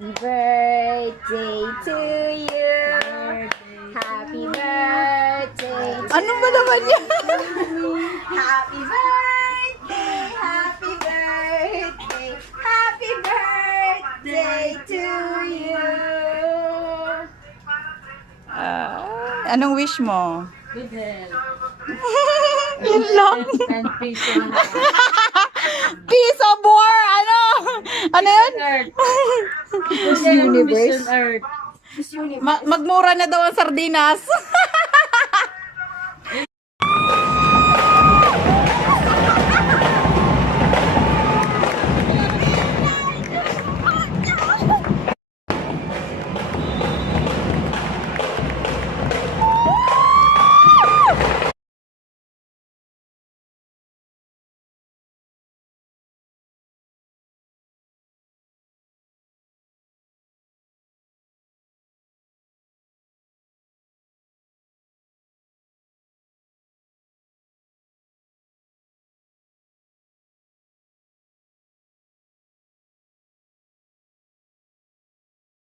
Happy birthday to you. Happy birthday to Ano ba naman yan? Happy birthday, happy birthday, happy birthday to you. Anong wish mo? Good health. Yun lang. And peace on earth. Piece of war! Ano? Ano yun? Miss Universe. Miss on earth. Magmura na daw ang sardinas.